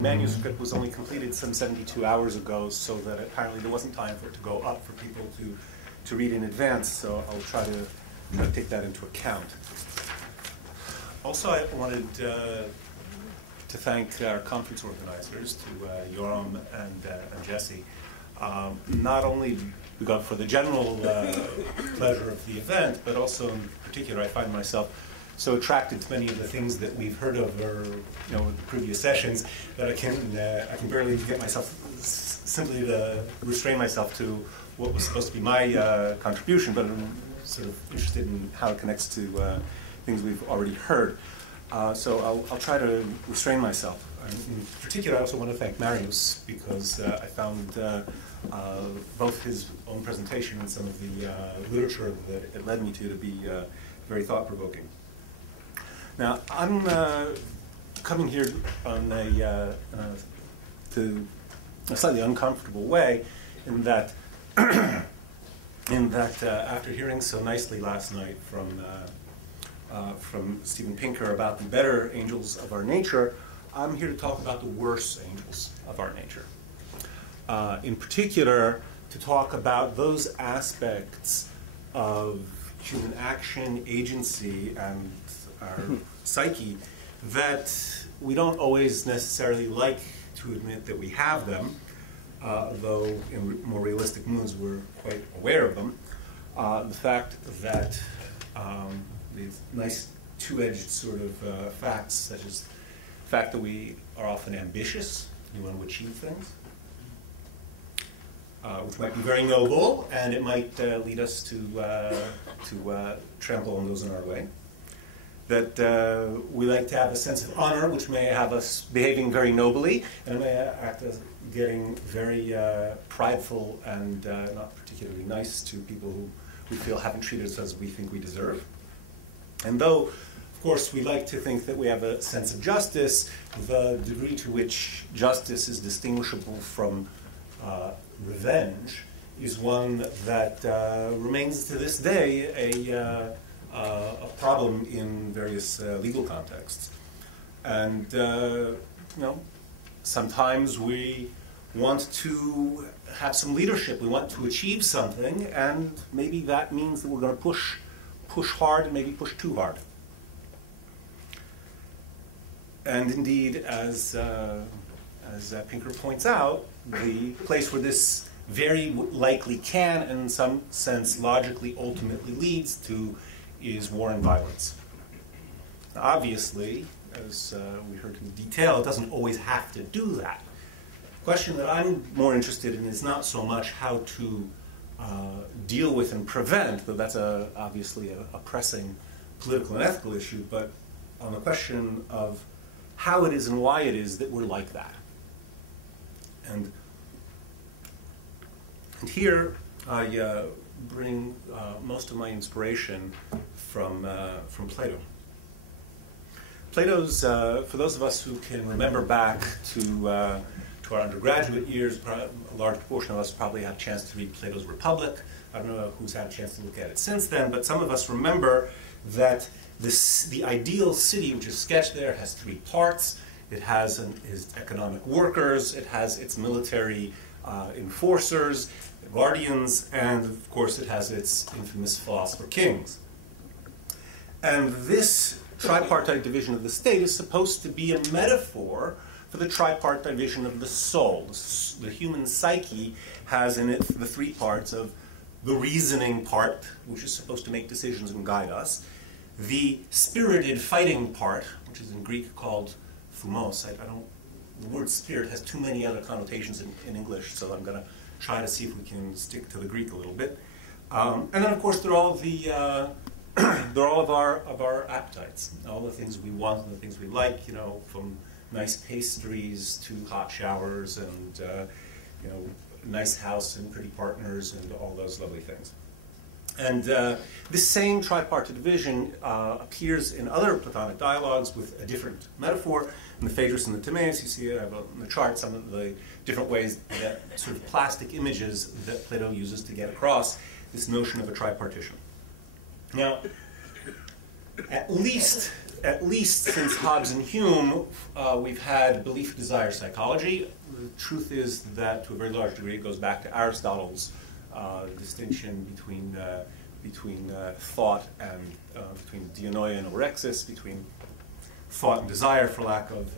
manuscript was only completed some 72 hours ago, so that apparently there wasn't time for it to go up for people to read in advance, so I'll try to take that into account. Also, I wanted to thank our conference organizers, to Yoram and Jesse. Not only we got for the general pleasure of the event, but also in particular I find myself so attracted to many of the things that we've heard of or in the previous sessions that I can barely get myself simply to restrain myself to what was supposed to be my contribution, but I'm sort of interested in how it connects to things we've already heard. So I'll try to restrain myself. In particular, I also want to thank Marius because I found both his own presentation and some of the literature that it led me to be very thought-provoking. Now, I'm coming here on to a slightly uncomfortable way, in that after hearing so nicely last night from Steven Pinker about the better angels of our nature, I'm here to talk about the worse angels of our nature. In particular, to talk about those aspects of human action, agency, and our psyche that we don't always necessarily like to admit that we have them, though in more realistic moods we're quite aware of them. The fact that these nice two-edged sort of facts, such as the fact that we are often ambitious, we want to achieve things, which might be very noble, and it might lead us to trample on those in our way. That we like to have a sense of honor, which may have us behaving very nobly, and it may act as getting very prideful and not particularly nice to people who we feel haven't treated us as we think we deserve. And though, of course, we like to think that we have a sense of justice, the degree to which justice is distinguishable from revenge is one that remains to this day a problem in various legal contexts. And sometimes we want to have some leadership, we want to achieve something, and maybe that means that we're going to push hard and maybe push too hard. And indeed, as Pinker points out, the place where this very likely can, in some sense, logically, ultimately leads to is war and violence. Now, obviously, as we heard in detail, it doesn't always have to do that. The question that I'm more interested in is not so much how to deal with and prevent, though that's obviously a pressing political and ethical issue, but on the question of how it is and why it is that we're like that. And here I bring most of my inspiration from Plato. Plato's, for those of us who can remember back to our undergraduate years, a large portion of us probably had a chance to read Plato's Republic. I don't know who's had a chance to look at it since then, but some of us remember that the ideal city, which is sketched there, has three parts. It has its economic workers, it has its military enforcers, guardians, and of course it has its infamous philosopher kings. And this tripartite division of the state is supposed to be a metaphor for the tripartite division of the soul. The human psyche has in it the three parts of the reasoning part, which is supposed to make decisions and guide us, the spirited fighting part, which is in Greek called thumos. The word spirit has too many other connotations in English, so I'm going to try to see if we can stick to the Greek a little bit. And then, of course, they're all of our appetites, all the things we want, and the things we like, from nice pastries to hot showers and nice house and pretty partners and all those lovely things. And this same tripartite division appears in other Platonic dialogues with a different metaphor. In the Phaedrus and the Timaeus, you see on the chart some of the different ways that sort of plastic images that Plato uses to get across this notion of a tripartition. Now, at least at least since Hobbes and Hume, we've had belief-desire psychology. The truth is that, to a very large degree, it goes back to Aristotle's distinction between thought and between dianoia and orexis, between thought and desire, for lack of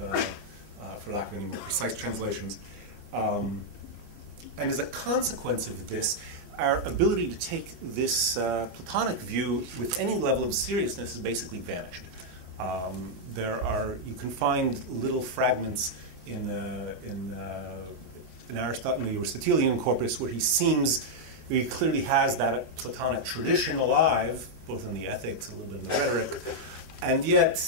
any more precise translations. And as a consequence of this, our ability to take this Platonic view with any level of seriousness has basically vanished. You can find little fragments in Aristotle, in the Aristotelian corpus, where he clearly has that Platonic tradition alive, both in the ethics and a little bit in the rhetoric, and yet,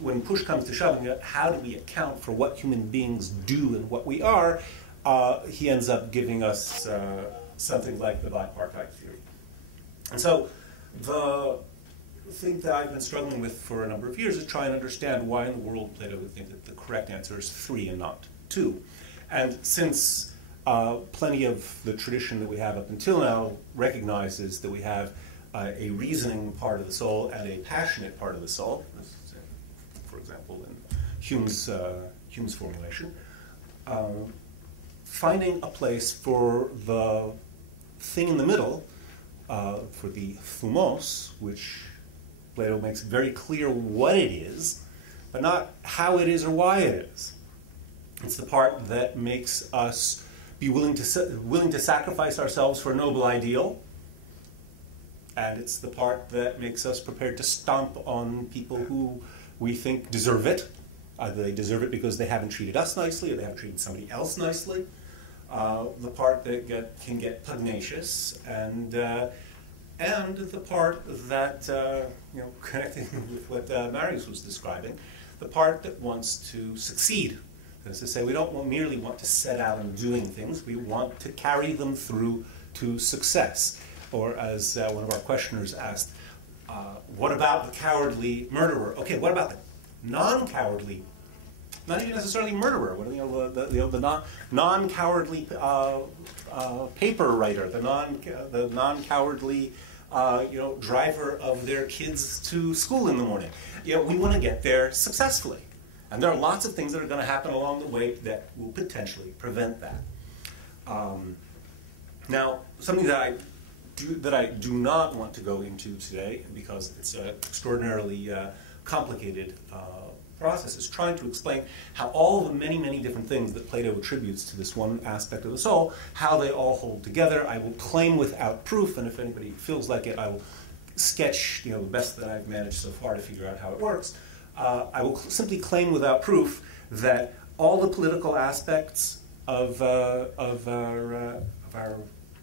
when push comes to shove, how do we account for what human beings do and what we are, he ends up giving us something like the bipartite theory. And so the thing that I've been struggling with for a number of years is try and understand why in the world Plato would think that the correct answer is 3 and not 2. And since plenty of the tradition that we have up until now recognizes that we have a reasoning part of the soul and a passionate part of the soul, for example, in Hume's formulation, finding a place for the thing in the middle, for the thumos, which Plato makes very clear what it is, but not how it is or why it is. It's the part that makes us be willing to sacrifice ourselves for a noble ideal, and it's the part that makes us prepared to stomp on people who we think deserve it. Either they deserve it because they haven't treated us nicely or they haven't treated somebody else nicely. The part that can get pugnacious, and the part that, connecting with what Marius was describing, the part that wants to succeed. That is to say, we don't merely want to set out on doing things, we want to carry them through to success. Or as one of our questioners asked, what about the cowardly murderer? Okay, what about the non-cowardly, not even necessarily murderer, the non-cowardly paper writer, the non-cowardly driver of their kids to school in the morning. We want to get there successfully. And there are lots of things that are going to happen along the way that will potentially prevent that. Now, something that I do not want to go into today, because it's an extraordinarily complicated process, is trying to explain how all the many, many different things that Plato attributes to this one aspect of the soul, how they all hold together. I will claim without proof, and if anybody feels like it, I will sketch the best that I've managed so far to figure out how it works. I will simply claim without proof that all the political aspects of our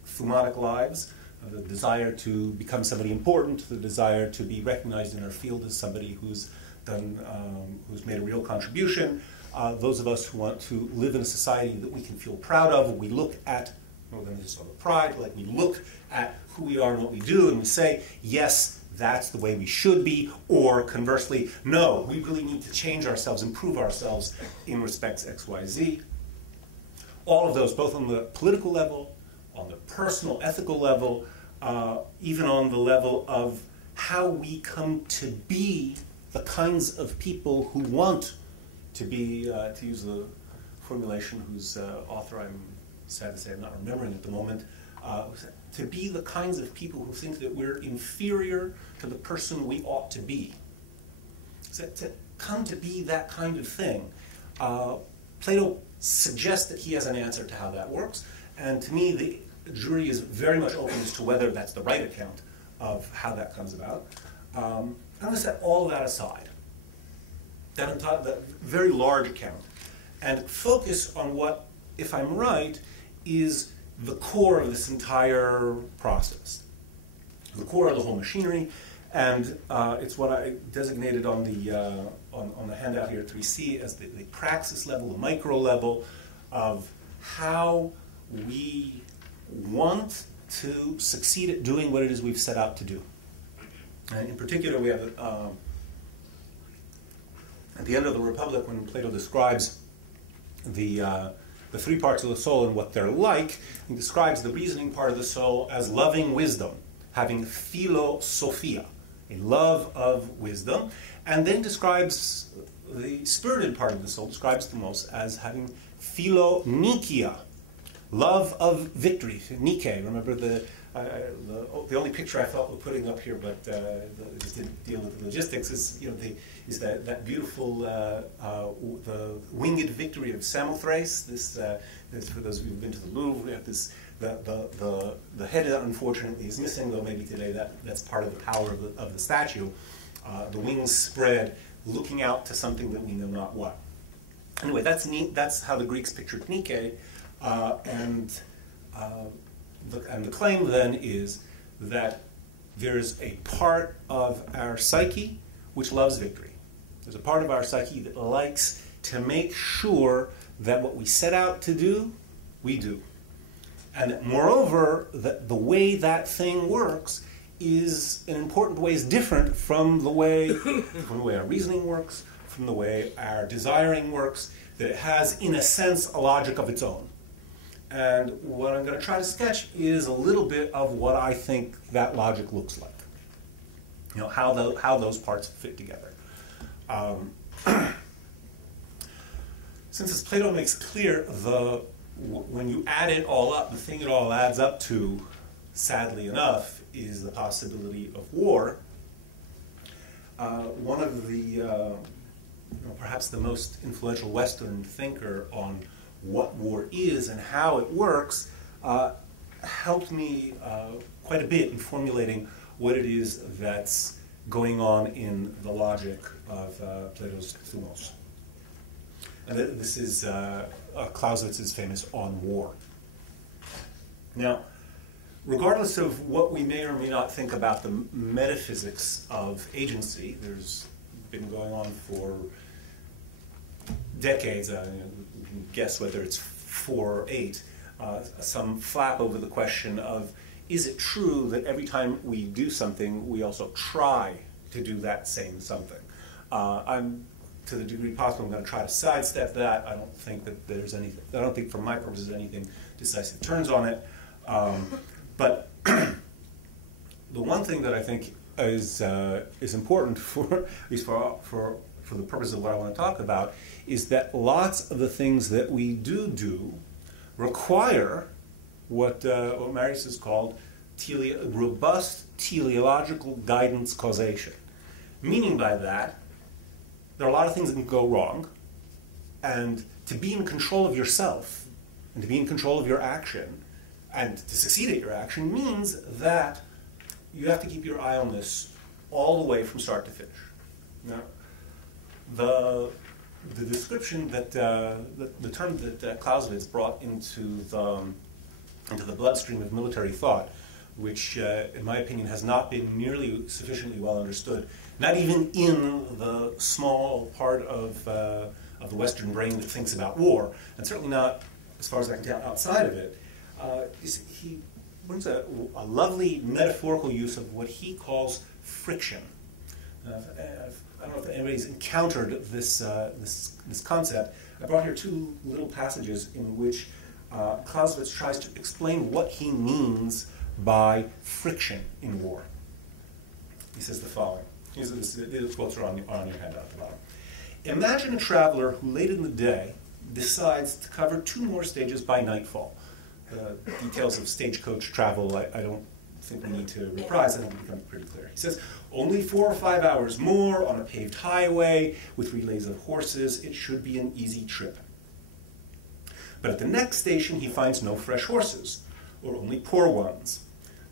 thumatic lives, the desire to become somebody important, the desire to be recognized in our field as somebody who's made a real contribution, those of us who want to live in a society that we can feel proud of, we look at, more than just sort of pride, like we look at who we are and what we do, and we say, yes, that's the way we should be, or conversely, no, we really need to change ourselves, improve ourselves in respects X, Y, Z. All of those, both on the political level, on the personal, ethical level, even on the level of how we come to be the kinds of people who want to be, to use the formulation whose author I'm sad to say I'm not remembering at the moment, to be the kinds of people who think that we're inferior to the person we ought to be. So to come to be that kind of thing, Plato suggests that he has an answer to how that works, and to me the jury is very much open as to whether that's the right account of how that comes about. I'm going to set all of that aside, that very large account, and focus on what, if I'm right, is the core of this entire process, the core of the whole machinery, and it's what I designated on the handout here at 3C as the praxis level, the micro level of how we want to succeed at doing what it is we've set out to do. And in particular, we have at the end of the Republic, when Plato describes the 3 parts of the soul and what they're like, he describes the reasoning part of the soul as loving wisdom, having philosophia, a love of wisdom, and then describes the spirited part of the soul, describes the most as having philonikia, love of victory, Nike. Remember the only picture I felt with putting up here, but just didn't deal with the logistics, is that beautiful the winged victory of Samothrace. This for those of you who've been to the Louvre, we have this the head unfortunately is missing, though maybe today that's part of the power of the statue. The wings spread, looking out to something that we know not what. Anyway, that's neat. That's how the Greeks pictured Nike, and the claim then is that there's a part of our psyche which loves victory. There's a part of our psyche that likes to make sure that what we set out to do, we do. And that, moreover, that the way that thing works is in important ways different from the way our reasoning works, from the way our desiring works, that it has, in a sense, a logic of its own. And what I'm going to try to sketch is a little bit of what I think that logic looks like. You know, how those parts fit together. Since as Plato makes clear, when you add it all up, the thing it all adds up to, sadly enough, is the possibility of war. One of the, perhaps the most influential Western thinker on what war is and how it works, helped me quite a bit in formulating what it is that's going on in the logic of Plato's Thumos. And this is Clausewitz's famous On War. Now, regardless of what we may or may not think about the metaphysics of agency, there's been going on for decades, you can guess whether it's 4 or 8, some flap over the question of, is it true that every time we do something, we also try to do that same something? To the degree possible, I'm going to try to sidestep that. I don't think that there's anything, I don't think for my purposes anything decisive turns on it. But the one thing that I think is important for, at least for the purpose of what I want to talk about, is that lots of the things that we do require what Marius has called robust teleological guidance causation. Meaning by that, there are a lot of things that can go wrong, and to be in control of yourself, and to be in control of your action, and to succeed at your action means that you have to keep your eye on this all the way from start to finish. Now, the description that the term that Clausewitz brought into the bloodstream of military thought, which, in my opinion, has not been nearly sufficiently well understood, not even in the small part of the Western brain that thinks about war, and certainly not, as far as I can tell, outside of it. He brings a lovely metaphorical use of what he calls friction. I don't know if anybody's encountered this concept. I brought here 2 little passages in which Clausewitz tries to explain what he means by friction in war. He says the following. The quotes are on your handout at the bottom. Imagine a traveler who late in the day decides to cover 2 more stages by nightfall. Details of stagecoach travel I don't think we need to reprise. I think it becomes pretty clear. He says, only 4 or 5 hours more on a paved highway with relays of horses. It should be an easy trip. But at the next station, he finds no fresh horses, or only poor ones.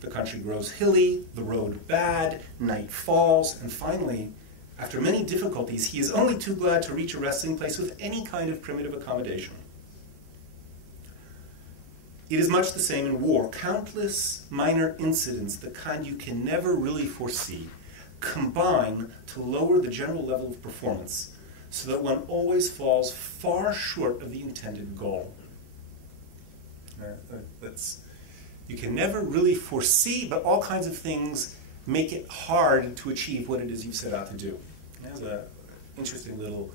The country grows hilly, the road bad, night falls, and finally, after many difficulties, he is only too glad to reach a resting place with any kind of primitive accommodation. It is much the same in war. Countless minor incidents, the kind you can never really foresee, combine to lower the general level of performance so that one always falls far short of the intended goal. You can never really foresee, but all kinds of things make it hard to achieve what it is you've set out to do. There's an interesting little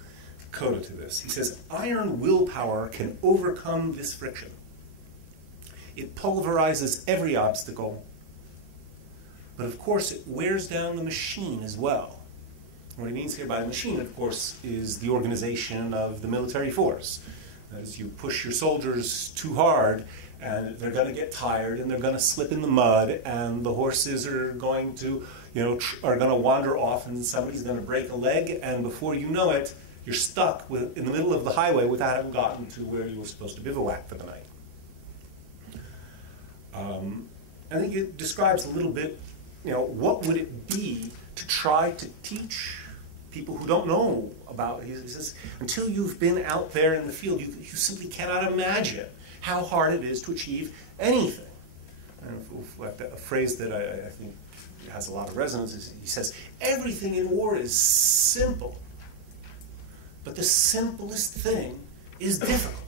coda to this. He says, iron willpower can overcome this friction. It pulverizes every obstacle, but of course it wears down the machine as well. What he means here by the machine, of course, is the organization of the military force. As you push your soldiers too hard, and they're going to get tired, and they're going to slip in the mud, and the horses are going to, are going to wander off, and somebody's going to break a leg, and before you know it, you're stuck in the middle of the highway without having gotten to where you were supposed to bivouac for the night. I think it describes a little bit, what would it be to try to teach people who don't know about it. He says, until you've been out there in the field, you simply cannot imagine how hard it is to achieve anything. And a phrase that I think has a lot of resonance is, he says, everything in war is simple, but the simplest thing is difficult.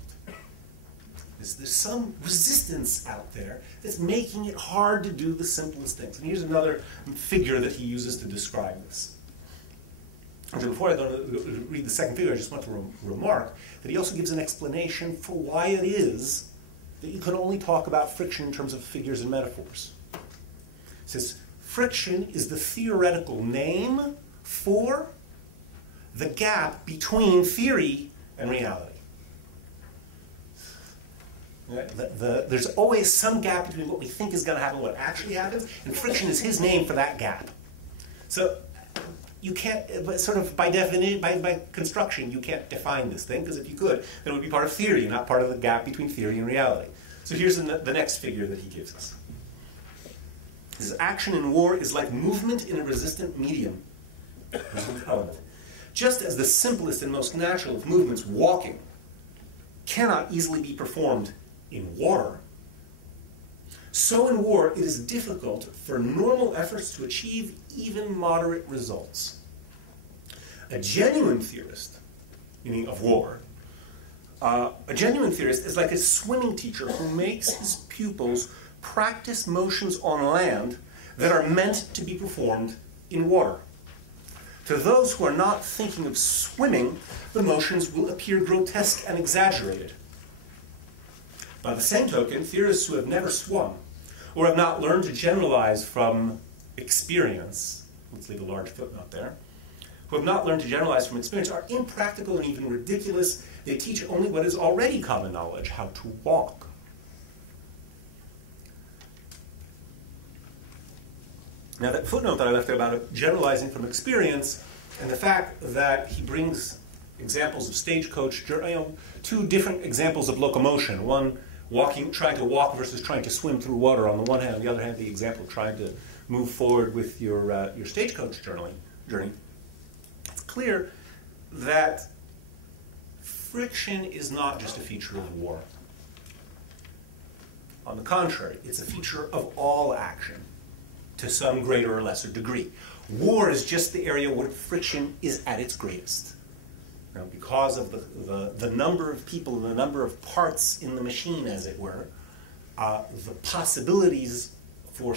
There's some resistance out there that's making it hard to do the simplest things. And here's another figure that he uses to describe this. And so before I go to read the second figure, I just want to remark that he also gives an explanation for why it is that you can only talk about friction in terms of figures and metaphors. He says, friction is the theoretical name for the gap between theory and reality. There's always some gap between what we think is going to happen and what actually happens, and friction is his name for that gap. So you can't, sort of by definition, by construction, you can't define this thing, because if you could, then it would be part of theory, not part of the gap between theory and reality. So here's the next figure that he gives us. He says, action in war is like movement in a resistant medium. Just as the simplest and most natural of movements, walking, cannot easily be performed in water, so in war it is difficult for normal efforts to achieve even moderate results. A genuine theorist, meaning of war, a genuine theorist is like a swimming teacher who makes his pupils practice motions on land that are meant to be performed in water. To those who are not thinking of swimming, the motions will appear grotesque and exaggerated. By the same token, theorists who have never swum, or have not learned to generalize from experience, let's leave a large footnote there, who have not learned to generalize from experience are impractical and even ridiculous. They teach only what is already common knowledge, how to walk. Now that footnote that I left there about generalizing from experience, and the fact that he brings examples of stagecoach, two different examples of locomotion, one trying to walk versus trying to swim through water on the one hand, on the other hand, the example of trying to move forward with your stagecoach journey. It's clear that friction is not just a feature of war. On the contrary, it's a feature of all action to some greater or lesser degree. War is just the area where friction is at its greatest. Now, because of the number of people and the number of parts in the machine, as it were, the possibilities for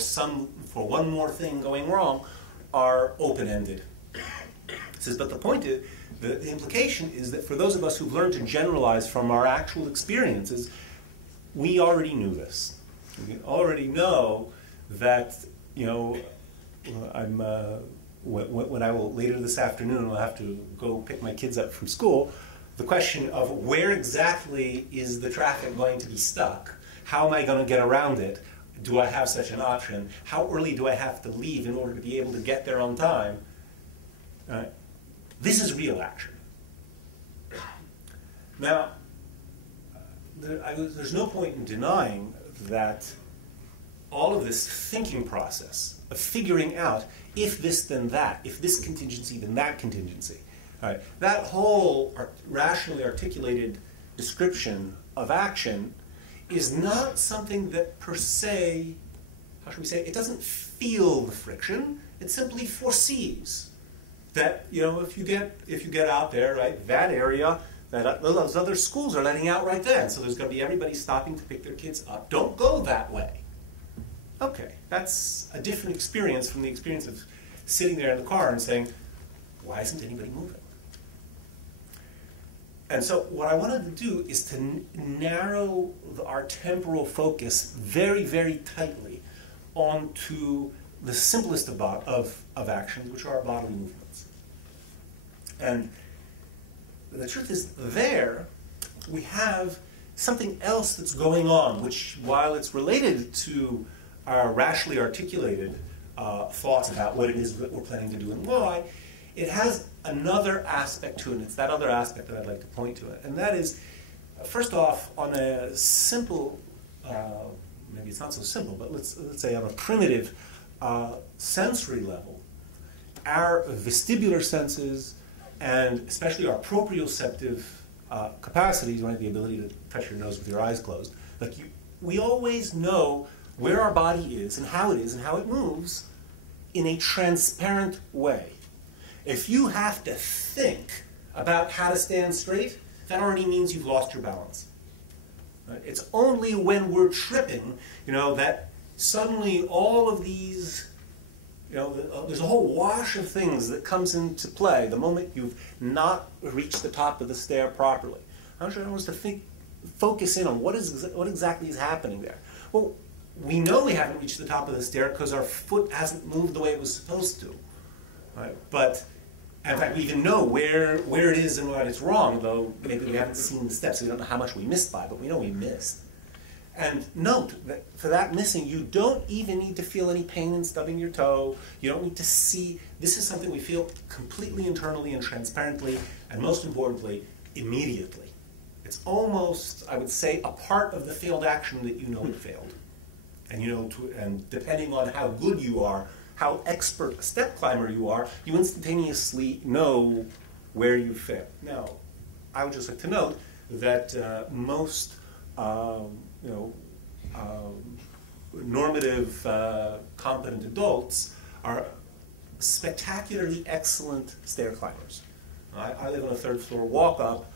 one more thing going wrong are open-ended. It says, but the point is, the implication is that for those of us who've learned to generalize from our actual experiences, we already knew this. We already know that, when I will, later this afternoon, I'll have to go pick my kids up from school, the question of where exactly is the traffic going to be stuck? How am I going to get around it? Do I have such an option? How early do I have to leave in order to be able to get there on time? This is real action. Now, there's no point in denying that all of this thinking process of figuring out if this then that, if this contingency then that contingency, that whole rationally articulated description of action is not something that per se, how should we say, it doesn't feel the friction, it simply foresees that, if you get out there, right, that area, that those other schools are letting out right then, so there's going to be everybody stopping to pick their kids up. Don't go that way. Okay, that's a different experience from the experience of sitting there in the car and saying, why isn't anybody moving? And so what I wanted to do is to narrow our temporal focus very, very tightly onto the simplest of actions, which are bodily movements. And the truth is, there we have something else that's going on, which, while it's related to our rationally articulated thoughts about what it is that we're planning to do and why, it has another aspect to it, and it's that other aspect that I'd like to point to it. And that is, first off, on a simple, maybe it's not so simple, but let's say on a primitive sensory level, our vestibular senses, and especially our proprioceptive capacities, right, the ability to touch your nose with your eyes closed, like we always know where our body is and how it moves in a transparent way. If you have to think about how to stand straight, that already means you've lost your balance. Right? It's only when we're tripping, that suddenly all of these, there's a whole wash of things that comes into play the moment you've not reached the top of the stair properly. I want us to focus in on what exactly is happening there. Well, we know we haven't reached the top of the stair because our foot hasn't moved the way it was supposed to. Right? But in fact, we even know where it is and what it's wrong, though maybe we haven't seen the steps, so we don't know how much we missed by, but we know we missed. And note that for that missing, you don't even need to feel any pain in stubbing your toe. You don't need to see. This is something we feel completely internally and transparently, and most importantly, immediately. It's almost, I would say, a part of the failed action that you know it failed. And and depending on how good you are, how expert a step climber you are, you instantaneously know where you failed. Now, I would just like to note that most normative, competent adults are spectacularly excellent stair climbers. I live on a third floor walk-up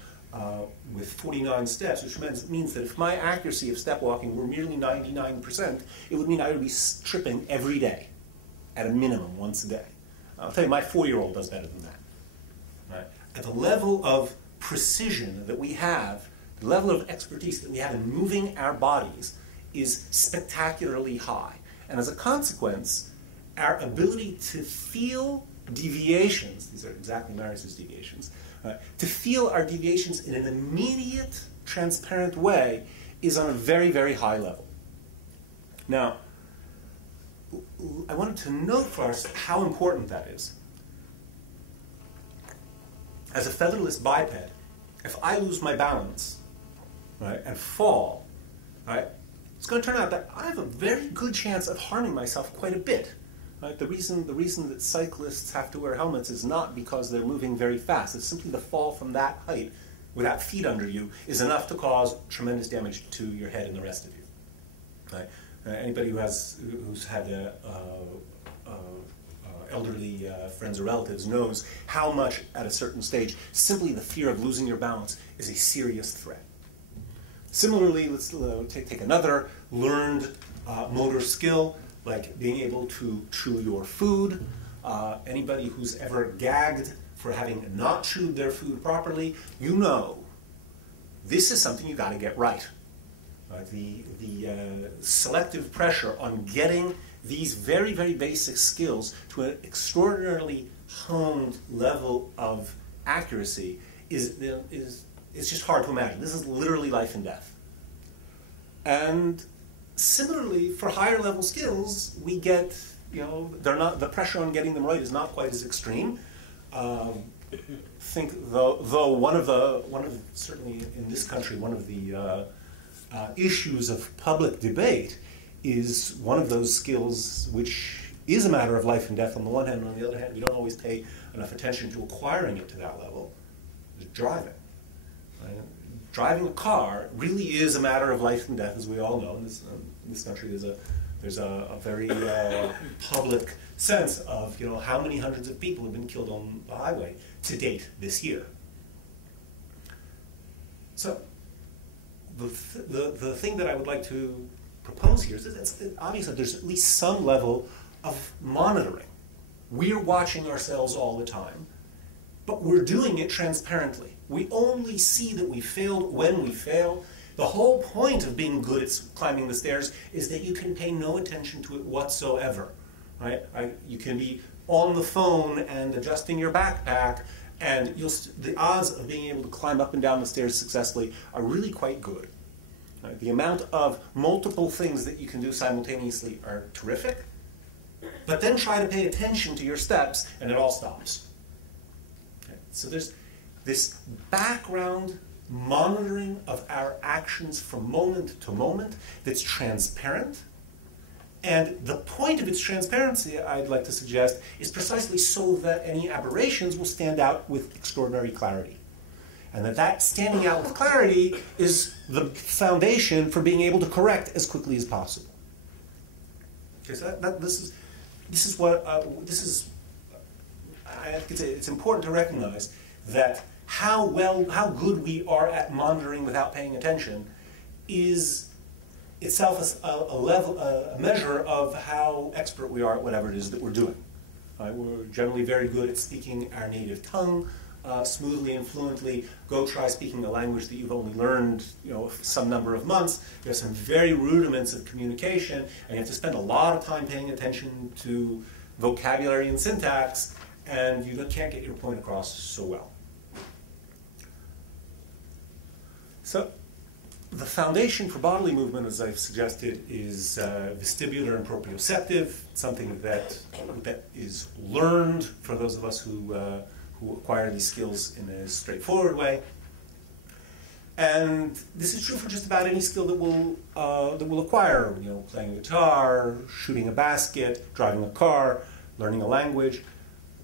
with 49 steps, which means that if my accuracy of step walking were merely 99%, it would mean I would be tripping every day, at a minimum, once a day. I'll tell you, my 4-year-old does better than that. Right? At the level of precision that we have, the level of expertise that we have in moving our bodies is spectacularly high. And as a consequence, our ability to feel deviations, these are exactly Marius's deviations, to feel our deviations in an immediate, transparent way is on a very, very high level. Now, I wanted to note for us how important that is. As a featherless biped, if I lose my balance, right, and fall, right, it's going to turn out that I have a very good chance of harming myself quite a bit. Right? The reason that cyclists have to wear helmets is not because they're moving very fast. It's simply the fall from that height without feet under you is enough to cause tremendous damage to your head and the rest of you. Right? Anybody who's had elderly friends or relatives knows how much at a certain stage simply the fear of losing your balance is a serious threat. Similarly, let's take another learned motor skill, like being able to chew your food. Anybody who's ever gagged for having not chewed their food properly, this is something you got to get right. The selective pressure on getting these very, very basic skills to an extraordinarily honed level of accuracy is just hard to imagine. This is literally life and death. And similarly, for higher level skills, we get, the pressure on getting them right is not quite as extreme. Though certainly in this country, one of the issues of public debate is one of those skills which is a matter of life and death on the one hand, and on the other hand, we don't always pay enough attention to acquiring it to that level, is driving. Right? Driving a car really is a matter of life and death, as we all know. In this country, there's a very public sense of how many hundreds of people have been killed on the highway to date this year. So the thing that I would like to propose here is that it's obvious that there's at least some level of monitoring. We're watching ourselves all the time, but we're doing it transparently. We only see that we failed when we fail. The whole point of being good at climbing the stairs is that you can pay no attention to it whatsoever. right? You can be on the phone and adjusting your backpack, and the odds of being able to climb up and down the stairs successfully are really quite good. Right? The amount of multiple things that you can do simultaneously are terrific, but then try to pay attention to your steps, and it all stops. Okay? So there's this background monitoring of our actions from moment to moment that's transparent. And the point of its transparency, I'd like to suggest, is precisely so that any aberrations will stand out with extraordinary clarity. And that standing out with clarity is the foundation for being able to correct as quickly as possible. Okay, so I think it's important to recognize that how good we are at monitoring without paying attention is itself a measure of how expert we are at whatever it is that we're doing. We're generally very good at speaking our native tongue smoothly and fluently. Go try speaking a language that you've only learned, some number of months. You have some very rudiments of communication, and you have to spend a lot of time paying attention to vocabulary and syntax, and you can't get your point across so well. So the foundation for bodily movement, as I've suggested, is vestibular and proprioceptive, something that is learned for those of us who acquire these skills in a straightforward way. And this is true for just about any skill that we'll acquire. Playing a guitar, shooting a basket, driving a car, learning a language,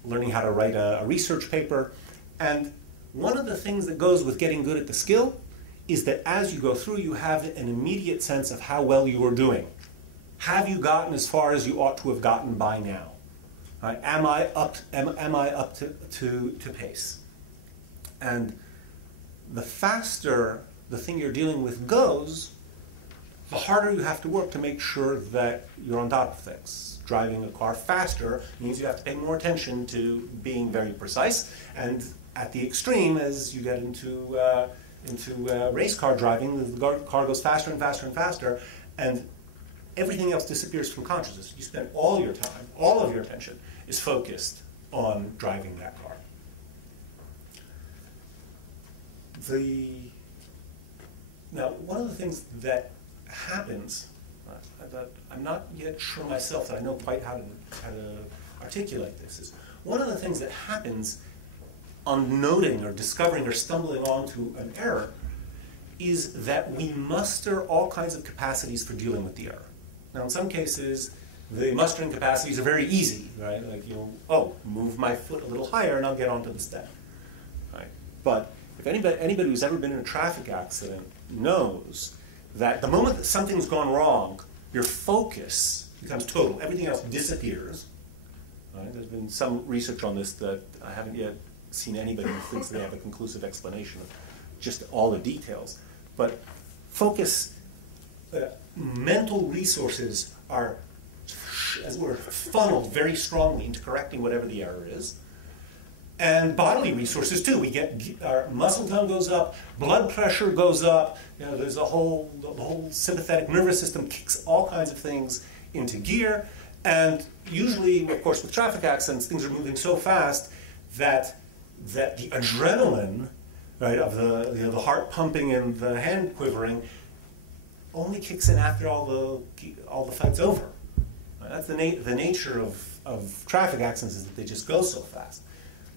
learning how to write a research paper. And one of the things that goes with getting good at the skill is that as you go through, you have an immediate sense of how well you are doing. Have you gotten as far as you ought to have gotten by now? Right? Am I up to pace? And the faster the thing you're dealing with goes, the harder you have to work to make sure that you're on top of things. Driving a car faster means you have to pay more attention to being very precise. And at the extreme, as you get into race car driving, the car goes faster and faster and faster, and everything else disappears from consciousness. You spend all your time, all of your attention is focused on driving that car. Now, one of the things that happens, that I'm not yet sure myself that I know quite how to articulate this, is one of the things that happens on noting or discovering or stumbling onto an error is that we muster all kinds of capacities for dealing with the error. Now, in some cases, the mustering capacities are very easy, right? Like, move my foot a little higher and I'll get onto the step, right? But if anybody who's ever been in a traffic accident knows that the moment that something's gone wrong, your focus becomes total. Everything else disappears. Right? There's been some research on this that I haven't yet seen anybody who thinks they have a conclusive explanation of just all the details. But focus, mental resources are, as it were, funneled very strongly into correcting whatever the error is. And bodily resources too. Our muscle tone goes up, blood pressure goes up. There's the whole sympathetic nervous system kicks all kinds of things into gear. And usually, of course, with traffic accidents, things are moving so fast that the adrenaline, right, of the heart pumping and the hand quivering, only kicks in after all the fight's over. Right? That's the nature of traffic accidents, is that they just go so fast.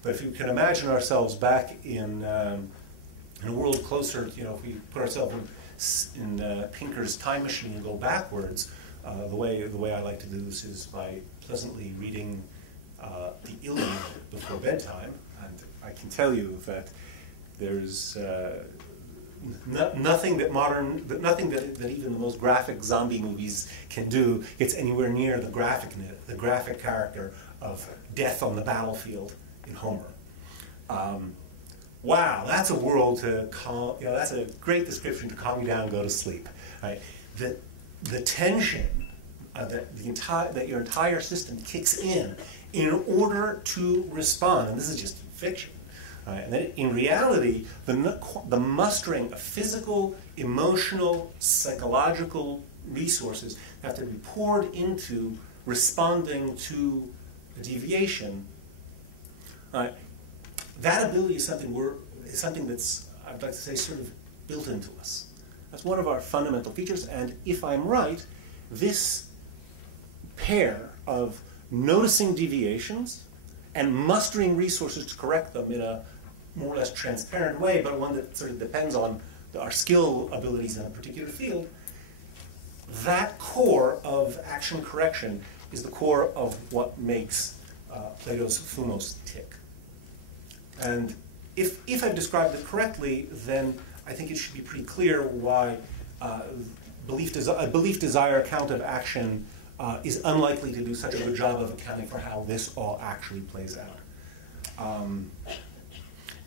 But if you can imagine ourselves back in a world closer, if we put ourselves in Pinker's time machine and go backwards, the way I like to do this is by pleasantly reading the Iliad before bedtime. And I can tell you that there's nothing that even the most graphic zombie movies can do gets anywhere near the graphic character of death on the battlefield in Homer. Wow, that's a world to calm. That's a great description to calm you down and go to sleep. Right? The tension that your entire system kicks in order to respond, and this is just fiction. Right? And then in reality, the mustering of physical, emotional, psychological resources have to be poured into responding to a deviation, that ability is something that's, I'd like to say, sort of built into us. That's one of our fundamental features, and if I'm right, this pair of noticing deviations and mustering resources to correct them in a more or less transparent way, but one that sort of depends on our skill abilities in a particular field, that core of action correction is the core of what makes Plato's thumos tick. And if I've described it correctly, then I think it should be pretty clear why a belief desire account of action is unlikely to do such a good job of accounting for how this all actually plays out.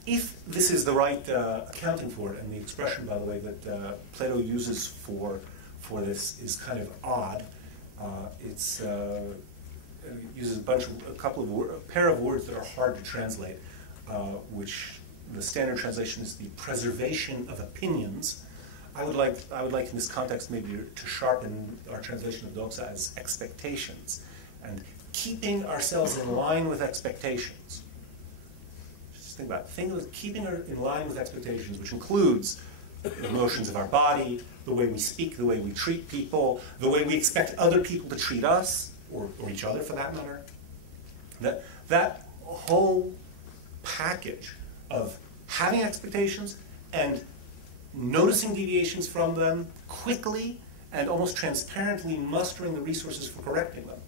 If this is the right accounting for it, and the expression, by the way, that Plato uses for this is kind of odd. It uses a pair of words that are hard to translate, which the standard translation is the preservation of opinions. I would like in this context maybe to sharpen our translation of doxa as expectations, and keeping ourselves in line with expectations. Just think about it. Think of keeping in line with expectations, which includes the emotions of our body, the way we speak, the way we treat people, the way we expect other people to treat us, or each other for that matter. That whole package of having expectations and noticing deviations from them quickly and almost transparently mustering the resources for correcting them.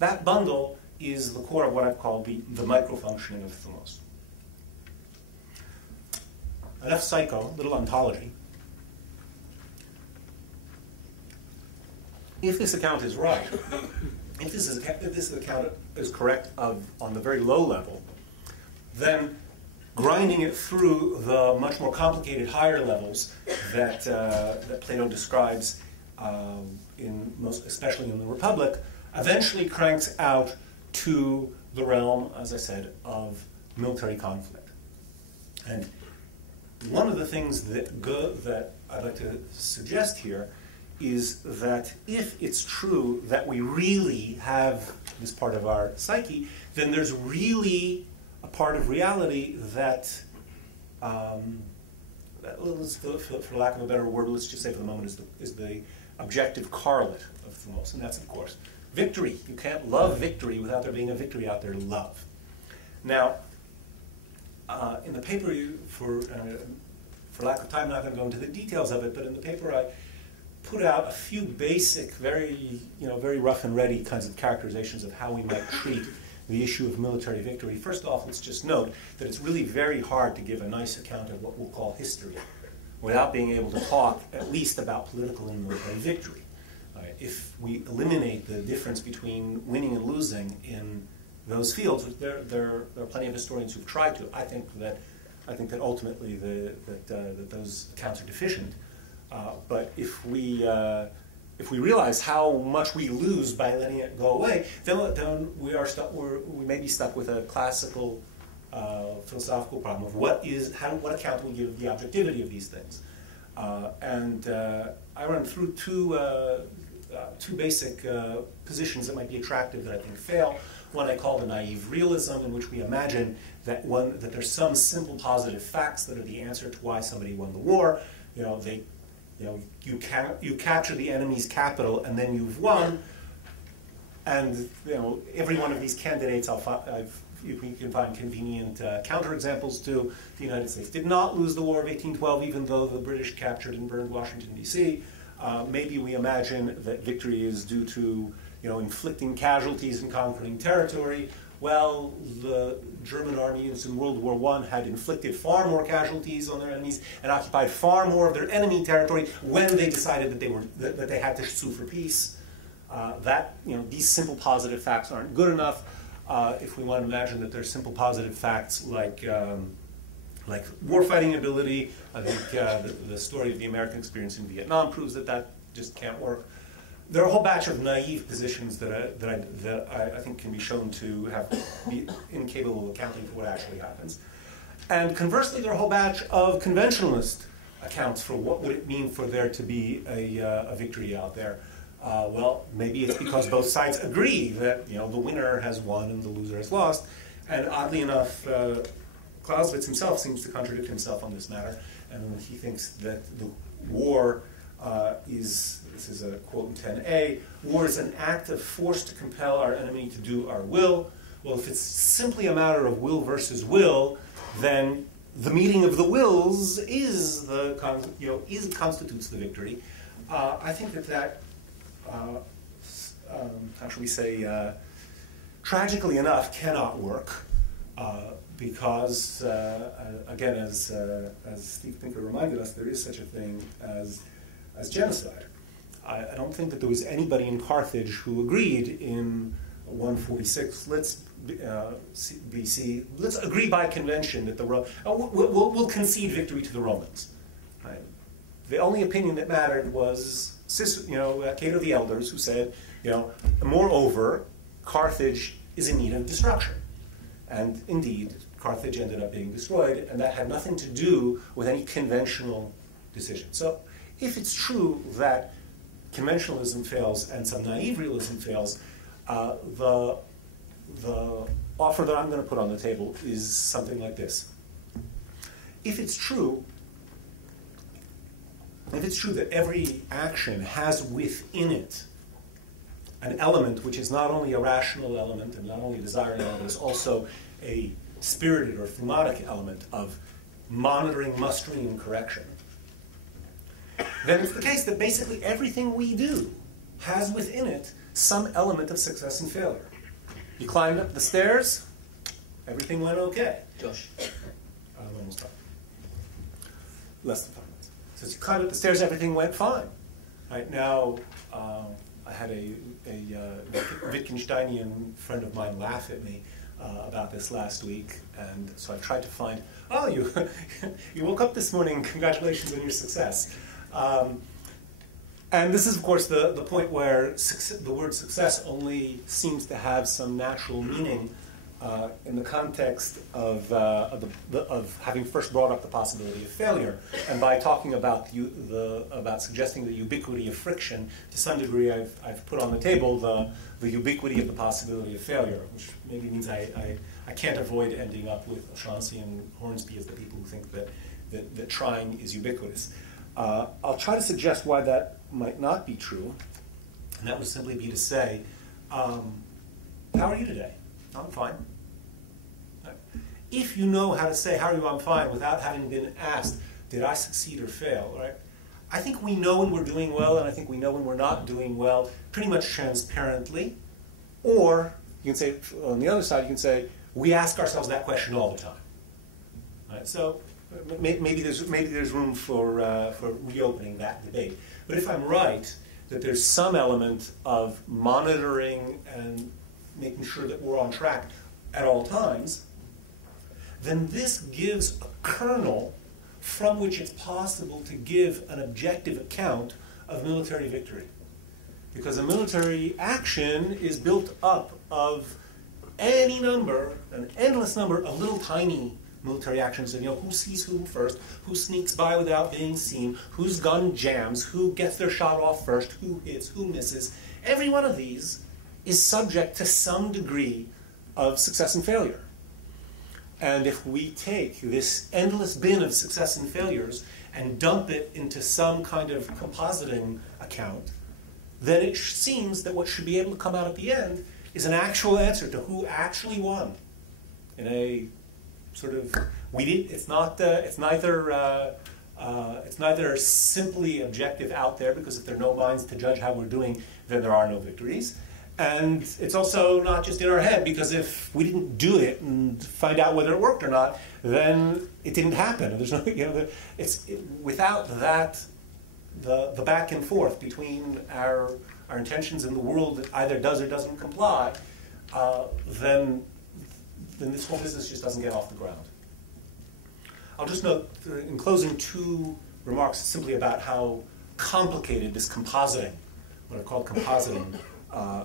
That bundle is the core of what I've called the micro-functioning of thumos. Enough psycho, little ontology. If this account is right, if this account is correct on the very low level, then grinding it through the much more complicated higher levels that Plato describes, especially in the Republic, eventually cranks out to the realm, as I said, of military conflict. And one of the things that I'd like to suggest here is that if it's true that we really have this part of our psyche, then there's really a part of reality that, for lack of a better word, let's just say for the moment, is the objective correlate of thumos, and that's, of course, victory. You can't love victory without there being a victory out there to love. Now, in the paper, for lack of time, I'm not going to go into the details of it, but in the paper I put out a few basic, very rough and ready kinds of characterizations of how we might treat the issue of military victory. First off, let's just note that it's really very hard to give a nice account of what we'll call history without being able to talk at least about political and military victory. If we eliminate the difference between winning and losing in those fields, which there are plenty of historians who've tried to, I think that ultimately that those accounts are deficient. But if we realize how much we lose by letting it go away, then we may be stuck with a classical philosophical problem of what account will give the objectivity of these things. I run through two basic positions that might be attractive that I think fail. One I call the naive realism, in which we imagine that there's some simple positive facts that are the answer to why somebody won the war. You capture the enemy's capital and then you've won. And every one of these candidates you can find convenient counterexamples to. The United States did not lose the War of 1812, even though the British captured and burned Washington, D.C. Maybe we imagine that victory is due to inflicting casualties and conquering territory. Well, the German armies in World War I had inflicted far more casualties on their enemies and occupied far more of their enemy territory when they decided that they had to sue for peace. These simple positive facts aren't good enough. If we want to imagine that there's simple positive facts like warfighting ability, I think the story of the American experience in Vietnam proves that just can't work. There are a whole batch of naive positions that I think can be shown to be incapable of accounting for what actually happens. And conversely, there are a whole batch of conventionalist accounts for what would it mean for there to be a victory out there. Well, maybe it's because both sides agree that the winner has won and the loser has lost. And oddly enough, Clausewitz himself seems to contradict himself on this matter, and he thinks that the war this is a quote in 10a, war is an act of force to compel our enemy to do our will. Well, if it's simply a matter of will versus will, then the meeting of the wills constitutes the victory. I think that how should we say, tragically enough, cannot work because, again, as Steve Pinker reminded us, there is such a thing as genocide. I don't think that there was anybody in Carthage who agreed in 146, BC, let's agree by convention that we'll concede victory to the Romans. Right? The only opinion that mattered was Cato the Elders, who said, moreover, Carthage is in need of destruction. And indeed, Carthage ended up being destroyed, and that had nothing to do with any conventional decision. So if it's true that conventionalism fails and some naive realism fails, the offer that I'm going to put on the table is something like this. If it's true that every action has within it an element which is not only a rational element and not only a desiring element, but is also a spirited or phlegmatic element of monitoring, mustering, and correction, then it's the case that basically everything we do has within it some element of success and failure. You climbed up the stairs, everything went okay. Josh. Almost time. Less than 5 minutes. So you climbed up the stairs, everything went fine. Right now, I had a Wittgensteinian friend of mine laugh at me about this last week, and so I tried to find, you you woke up this morning, congratulations on your success. And this is, of course, the point where the word success only seems to have some natural meaning in the context of having first brought up the possibility of failure. And by talking about suggesting the ubiquity of friction, to some degree I've put on the table the ubiquity of the possibility of failure, which maybe means I can't avoid ending up with O'Shaughnessy and Hornsby as the people who think that trying is ubiquitous. I'll try to suggest why that might not be true, and that would simply be to say, how are you today? I'm fine. If you know how to say, how are you, I'm fine, without having been asked, did I succeed or fail, right? I think we know when we're doing well, and I think we know when we're not doing well, pretty much transparently. Or, you can say, on the other side, you can say, we ask ourselves that question all the time. Right? So, maybe there's room for reopening that debate. But if I'm right, that there's some element of monitoring and making sure that we're on track at all times, then this gives a kernel from which it's possible to give an objective account of military victory. Because a military action is built up of any number, an endless number of little tiny military actions, and who sees who first, who sneaks by without being seen, whose gun jams, who gets their shot off first, who hits, who misses. Every one of these is subject to some degree of success and failure. And if we take this endless bin of success and failures and dump it into some kind of compositing account, then it seems that what should be able to come out at the end is an actual answer to who actually won. In a sort of, it's neither simply objective out there, because if there are no minds to judge how we're doing, then there are no victories. And it's also not just in our head, because if we didn't do it and find out whether it worked or not, then it didn't happen. And there's no, without that, the back and forth between our intentions and the world that either does or doesn't comply, then this whole business just doesn't get off the ground. I'll just note, in closing, 2 remarks simply about how complicated this compositing, what I call compositing,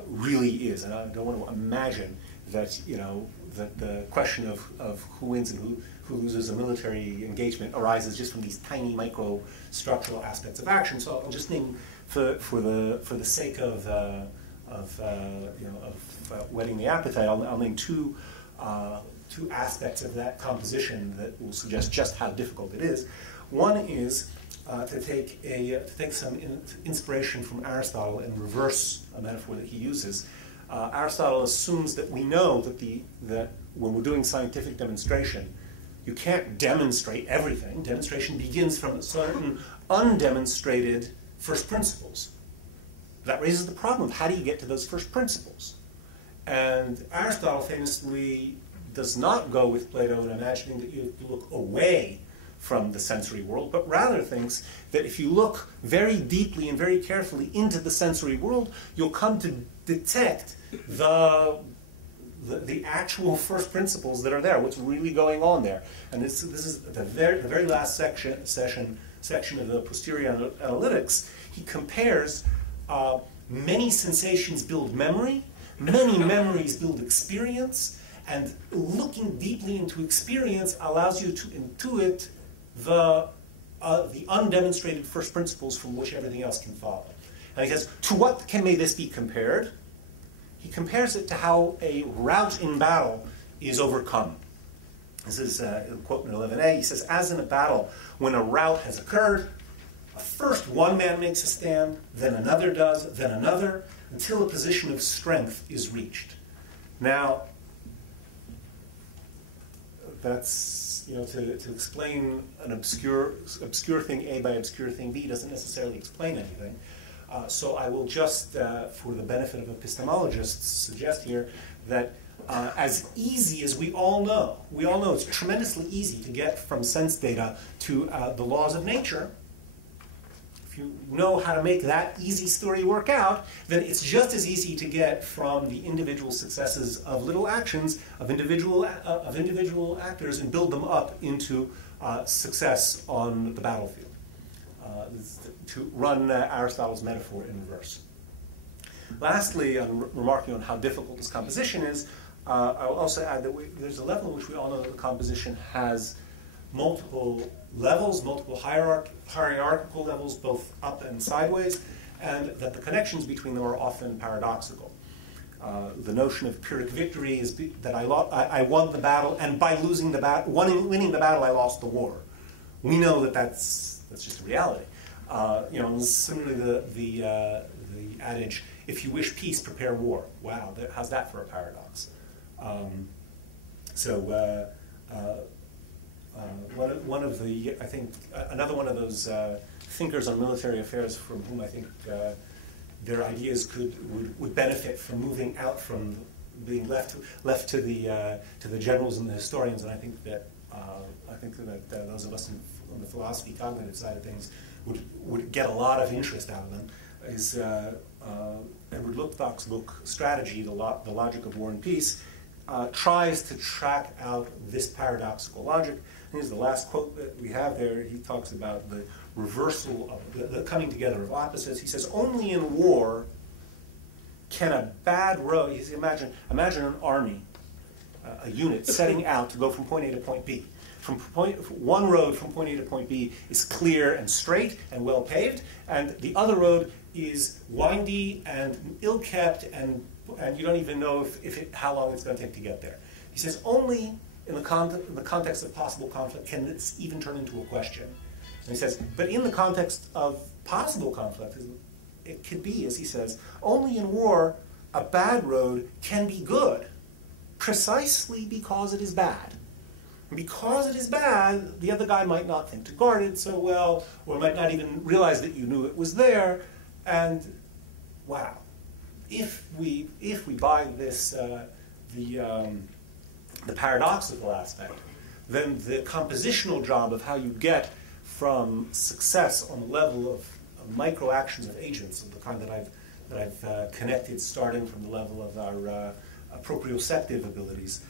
really is. And I don't want to imagine that the question of who wins and who loses a military engagement arises just from these tiny micro structural aspects of action. So I'll just name, for the sake of whetting the appetite, I'll name two aspects of that composition that will suggest just how difficult it is. One is to take some inspiration from Aristotle and reverse a metaphor that he uses. Aristotle assumes that we know that when we're doing scientific demonstration, you can't demonstrate everything. Demonstration begins from certain undemonstrated first principles. That raises the problem of how do you get to those first principles? And Aristotle famously does not go with Plato in imagining that you have to look away from the sensory world, but rather thinks that if you look very deeply and very carefully into the sensory world, you'll come to detect the actual first principles that are there, what's really going on there. And this is the very last section of the posterior analytics. He compares many sensations build memory, many memories build experience, and looking deeply into experience allows you to intuit the undemonstrated first principles from which everything else can follow. And he says, to what may this be compared? He compares it to how a rout in battle is overcome. This is a quote in 11a. He says, as in a battle, when a rout has occurred, first one man makes a stand, then another does, then another, until a position of strength is reached. Now, that's, to explain an obscure thing A by obscure thing B doesn't necessarily explain anything. So I will just, for the benefit of epistemologists, suggest here that as easy as we all know it's tremendously easy to get from sense data to the laws of nature. If you know how to make that easy story work out, then it's just as easy to get from the individual successes of little actions of individual actors and build them up into success on the battlefield. To run Aristotle's metaphor in reverse. Lastly, remarking on how difficult this composition is, I'll also add that there's a level in which we all know that the composition has multiple levels, multiple hierarchical levels, both up and sideways, and that the connections between them are often paradoxical. The notion of Pyrrhic victory is that I won the battle, and by winning the battle, I lost the war. We know that that's just a reality. Similarly, the adage, if you wish peace, prepare war. Wow, how's that for a paradox? Another one of those thinkers on military affairs from whom I think their ideas would benefit from moving out from being left to the generals and the historians, and I think that those of us on the philosophy cognitive side of things would get a lot of interest out of them, is Edward Luttwak's book Strategy, The Logic of War and Peace, tries to track out this paradoxical logic. And here's the last quote that we have there. He talks about the reversal of the coming together of opposites. He says, only in war can a bad road, imagine an army, a unit setting out to go from point A to point B. One road from point A to point B is clear and straight and well paved, and the other road is windy and ill-kept, and you don't even know how long it's going to take to get there. He says only in the context of possible conflict can this even turn into a question. And he says, but in the context of possible conflict, it could be, as he says, only in war a bad road can be good, precisely because it is bad. And because it is bad, the other guy might not think to guard it so well, or might not even realize that you knew it was there. And wow, if we buy this, the paradoxical aspect, then the compositional job of how you get from success on the level of micro actions of agents of the kind that I've connected, starting from the level of our proprioceptive abilities,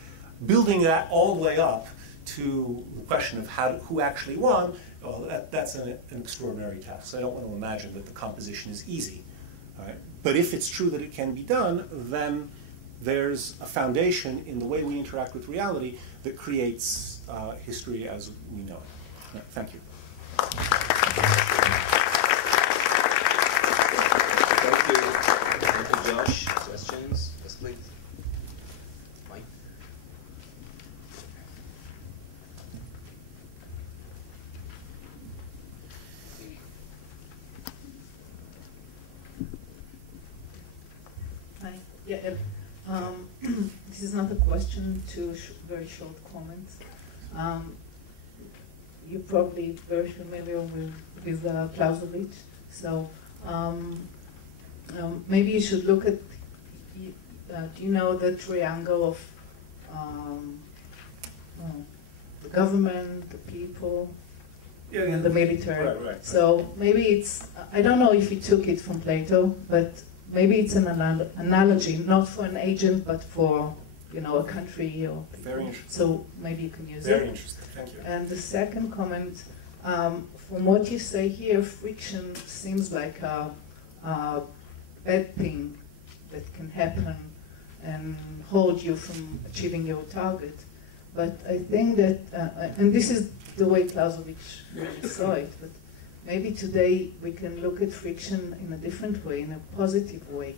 building that all the way up to the question of who actually won. Well, that's an extraordinary task. So I don't want to imagine that the composition is easy. All right? But if it's true that it can be done, then there's a foundation in the way we interact with reality that creates history as we know it. Yeah, thank you. Thank you, Josh. Questions? Yes, please. Mike? Hi. Yeah, this is not a question, two very short comments. You're probably very familiar with Clausewitz, so maybe you should look at, do you know the triangle of the government, the people, and the military? Right. So maybe it's, I don't know if he took it from Plato, but maybe it's an analogy, not for an agent, but for, a country or people. Very interesting. So maybe you can use it. Very interesting, thank you. And the second comment, from what you say here, friction seems like a bad thing that can happen and hold you from achieving your target. But I think that, and this is the way Clausewitz really saw it, but maybe today we can look at friction in a different way, in a positive way.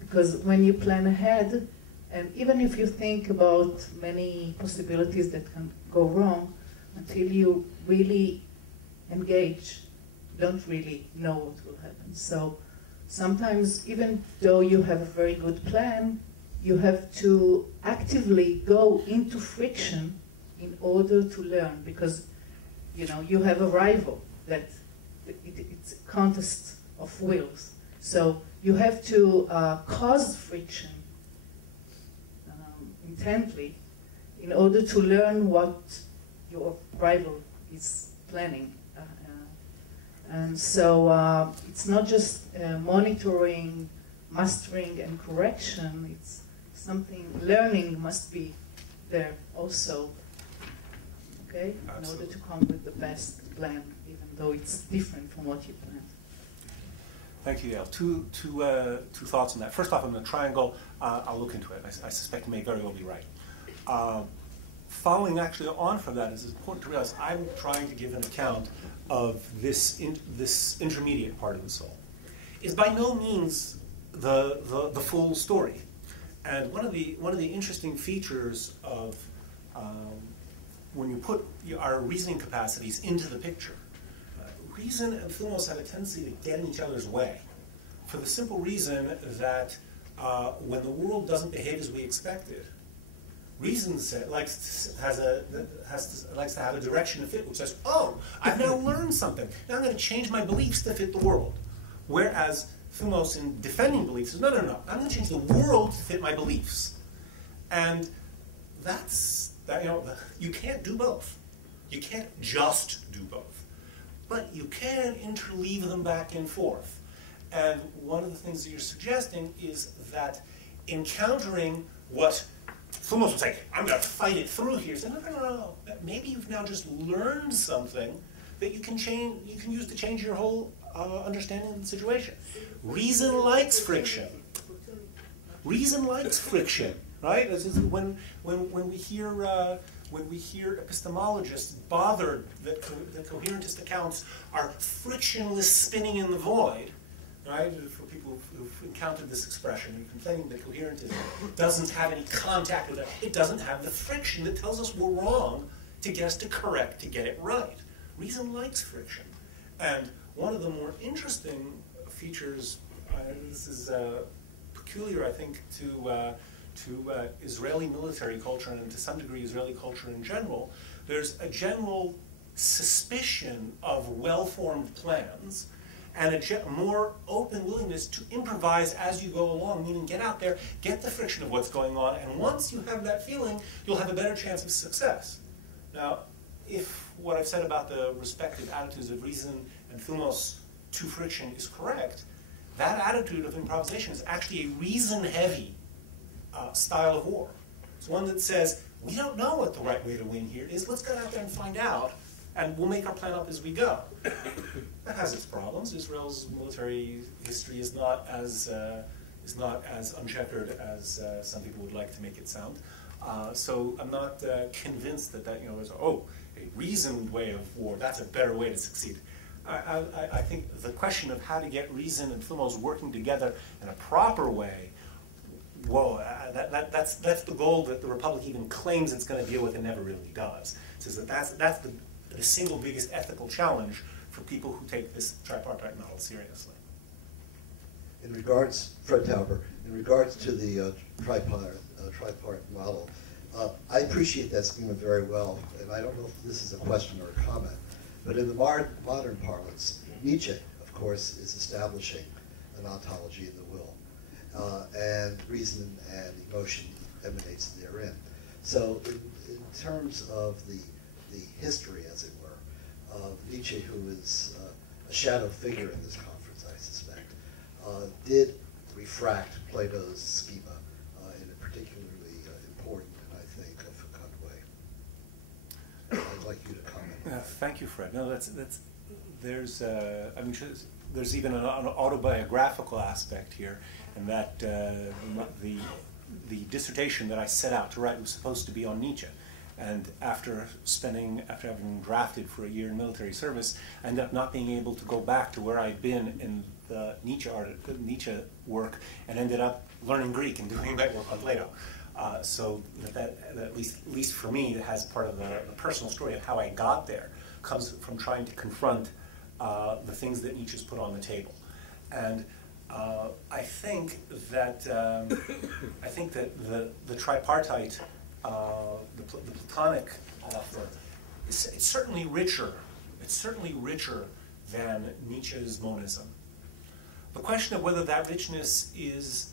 Because when you plan ahead, and even if you think about many possibilities that can go wrong, until you really engage, you don't really know what will happen. So sometimes, even though you have a very good plan, you have to actively go into friction in order to learn, because you have a rival that it's a contest of wills. So you have to cause friction intently in order to learn what your rival is planning. And so it's not just monitoring, mastering, and correction. It's something, learning must be there also, okay? Absolutely. In order to come with the best plan, even though it's different from what you planned. Thank you, Yael. Two thoughts on that. First off, on the triangle, I'll look into it. I suspect you may very well be right. Following actually on from that, it's important to realize I'm trying to give an account of this intermediate part of the soul. It's by no means the full story. And one of the interesting features of when you put our reasoning capacities into the picture, reason and thumos have a tendency to get in each other's way, for the simple reason that when the world doesn't behave as we expected, reason likes to have a direction to fit, which says, oh, I've now learned something. Now I'm going to change my beliefs to fit the world. Whereas thumos, in defending beliefs, says, no, I'm going to change the world to fit my beliefs. And you can't do both. You can't just do both. But you can interleave them back and forth. And one of the things that you're suggesting is that encountering what thumos would say, I'm going to fight it through here. Say, no. Maybe you've now just learned something that you can use to change your whole understanding of the situation. Reason likes friction. Reason likes friction, right? This is when we hear epistemologists bothered that coherentist accounts are frictionless spinning in the void, right? For people who've encountered this expression, and complaining that coherentism doesn't have any contact with it. It doesn't have the friction that tells us we're wrong to get us to correct, to get it right. Reason likes friction. And one of the more interesting features, this is peculiar, I think, to Israeli military culture and to some degree Israeli culture in general, there's a general suspicion of well-formed plans and a more open willingness to improvise as you go along, meaning get out there, get the friction of what's going on, and once you have that feeling, you'll have a better chance of success. Now, if what I've said about the respective attitudes of reason and thumos to friction is correct, that attitude of improvisation is actually a reason-heavy style of war. It's one that says, we don't know what the right way to win here is, let's go out there and find out, and we'll make our plan up as we go. That has its problems. Israel's military history is not as is not as uncheckered as some people would like to make it sound. So I'm not convinced that is, a reasoned way of war, that's a better way to succeed. I think the question of how to get reason and thumos working together in a proper way, that's the goal that the Republic even claims it's going to deal with and never really does. It says that that's the single biggest ethical challenge for people who take this tripartite model seriously. In regards, Fred Tauber, in regards to the tripart model, I appreciate that schema very well, and I don't know if this is a question or a comment, but in the modern parlance, Nietzsche, of course, is establishing an ontology of the will, and reason and emotion emanates therein. So in terms of the history, as it were, of Nietzsche, who is a shadow figure in this conference, I suspect, did refract Plato's schema in a particularly important and, I think, a fecund way. I'd like you to comment. Thank you, Fred. No, there's even an autobiographical aspect here, and that the dissertation that I set out to write was supposed to be on Nietzsche. And after having drafted for a year in military service, I ended up not being able to go back to where I'd been in the Nietzsche work, and ended up learning Greek and doing that work on Plato. So that at least for me, it has part of the personal story of how I got there, comes from trying to confront the things that Nietzsche's put on the table. And I think that the tripartite, the Platonic offer, it's certainly richer. It's certainly richer than Nietzsche's monism. The question of whether that richness is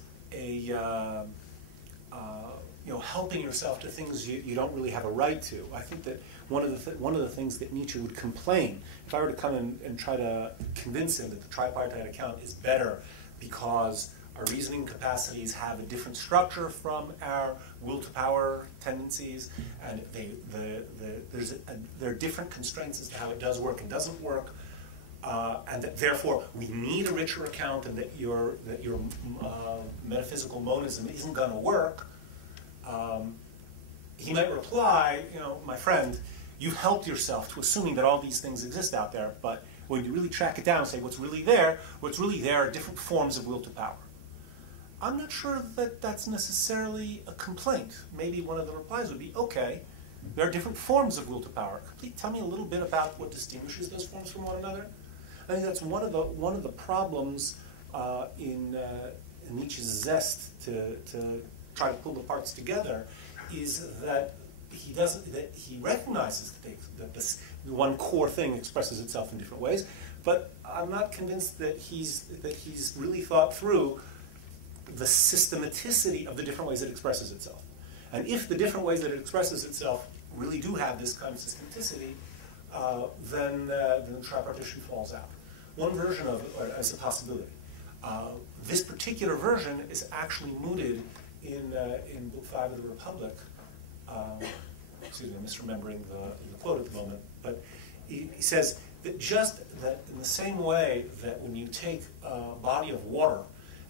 helping yourself to things you don't really have a right to. I think that one of the things that Nietzsche would complain, if I were to come and try to convince him that the tripartite account is better because our reasoning capacities have a different structure from our will to power tendencies, and there are different constraints as to how it does work and doesn't work, and that therefore we need a richer account, and that your metaphysical monism isn't going to work. He might reply, my friend, you've helped yourself to assuming that all these things exist out there, but when you really track it down and say what's really there are different forms of will to power. I'm not sure that that's necessarily a complaint. Maybe one of the replies would be, okay, there are different forms of will to power. Could you tell me a little bit about what distinguishes those forms from one another? I think that's one of the problems in Nietzsche's zest to try to pull the parts together, is that he recognizes that this one core thing expresses itself in different ways, but I'm not convinced that he's really thought through the systematicity of the different ways it expresses itself. And if the different ways that it expresses itself really do have this kind of systematicity, then the tripartition falls out. One version of it as a possibility. This particular version is actually mooted in Book 5 of the Republic. Excuse me, I'm misremembering the quote at the moment, but he says that just that in the same way that when you take a body of water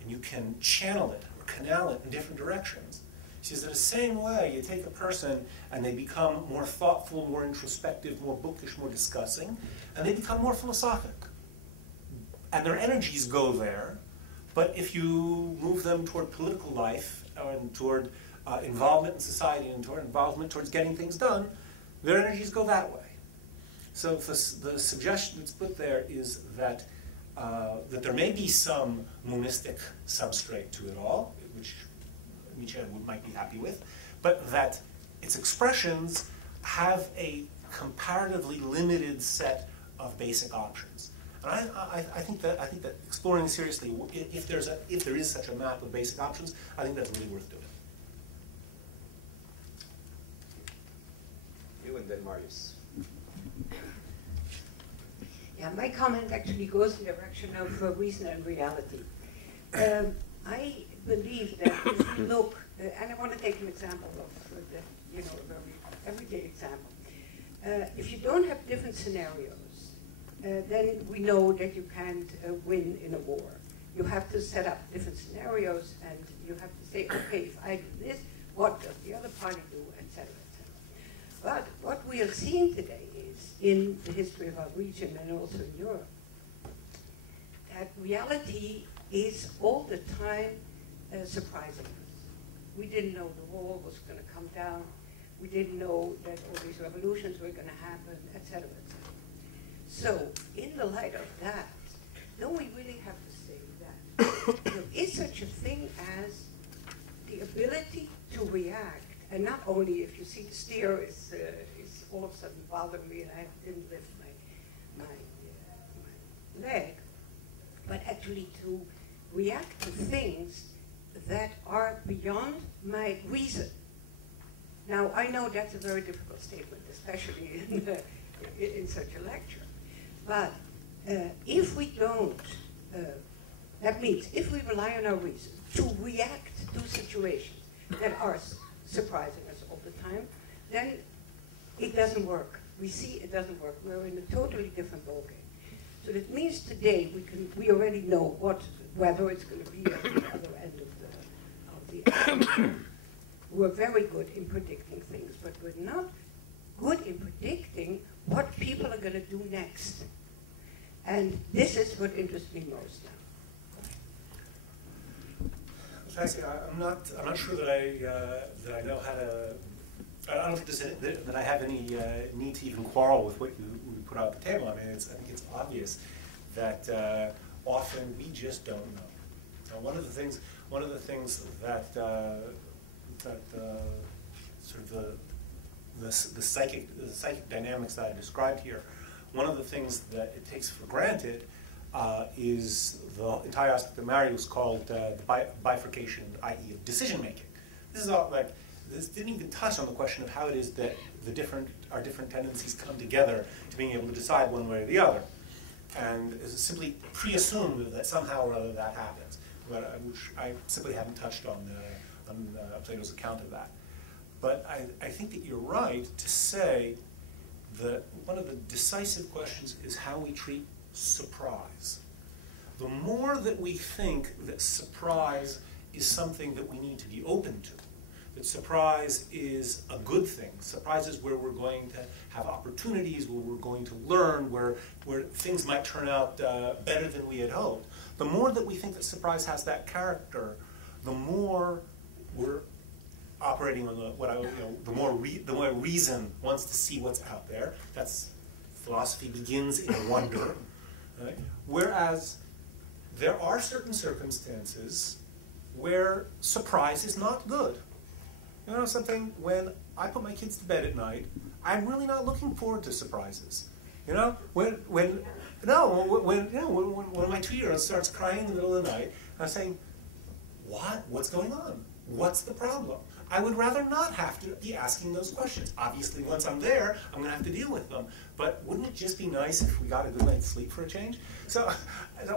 and you can channel it or canal it in different directions, he says that the same way you take a person and they become more thoughtful, more introspective, more bookish, more discussing, and they become more philosophic. And their energies go there, but if you move them toward political life and toward involvement in society and toward involvement towards getting things done, their energies go that way. So the suggestion that's put there is that there may be some monistic substrate to it all, which Nietzsche might be happy with, but that its expressions have a comparatively limited set of basic options. And I think that exploring seriously, if there is such a map of basic options, I think that's really worth doing. You and then Marius. Yeah, my comment actually goes in the direction of reason and reality. I believe that if you look, and I want to take an example of a very everyday example. If you don't have different scenarios, then we know that you can't win in a war. You have to set up different scenarios, and you have to say, okay, if I do this, what does the other party do, etc., etc. But what we are seeing today is, in the history of our region and also in Europe, that reality is all the time surprising us. We didn't know the wall was going to come down. We didn't know that all these revolutions were going to happen, etc., etc. So, in the light of that, don't we really have to say that there is such a thing as the ability to react, and not only if you see the steer is all of a sudden bothering me and I didn't lift my leg, but actually to react to things that are beyond my reason. Now, I know that's a very difficult statement, especially in such a lecture. But if we don't, that means if we rely on our reason to react to situations that are surprising us all the time, then it doesn't work. We see it doesn't work. We're in a totally different ballgame. So that means today we already know whether it's going to be at the other end of the We're very good in predicting things, but we're not good in predicting what people are going to do next. And this is what interests me most now. Actually, I'm not sure that I know how to. I don't think that I have any need to even quarrel with what you put out the table. I mean, I think it's obvious that often we just don't know. Now, one of the things that sort of the psychic dynamics that I described here, one of the things that it takes for granted is the entire aspect of marriage was called the bifurcation, i.e. of decision making. This is all like, this didn't even touch on the question of how it is that our different tendencies come together to being able to decide one way or the other. And it's simply pre-assumed that somehow or other that happens, which I simply haven't touched on Plato's account of that. But I think that you're right to say that one of the decisive questions is how we treat surprise. The more that we think that surprise is something that we need to be open to, that surprise is a good thing, surprise is where we're going to have opportunities, where we're going to learn, where things might turn out better than we had hoped, the more that we think that surprise has that character, the more we're operating on the more reason wants to see what's out there. That's philosophy begins in wonder. Right? Whereas there are certain circumstances where surprise is not good. You know something? When I put my kids to bed at night, I'm really not looking forward to surprises. You know, when my 2-year-old starts crying in the middle of the night, I'm saying, what's going on? What's the problem? I would rather not have to be asking those questions. Obviously, once I'm there, I'm going to have to deal with them. But wouldn't it just be nice if we got a good night's sleep for a change? So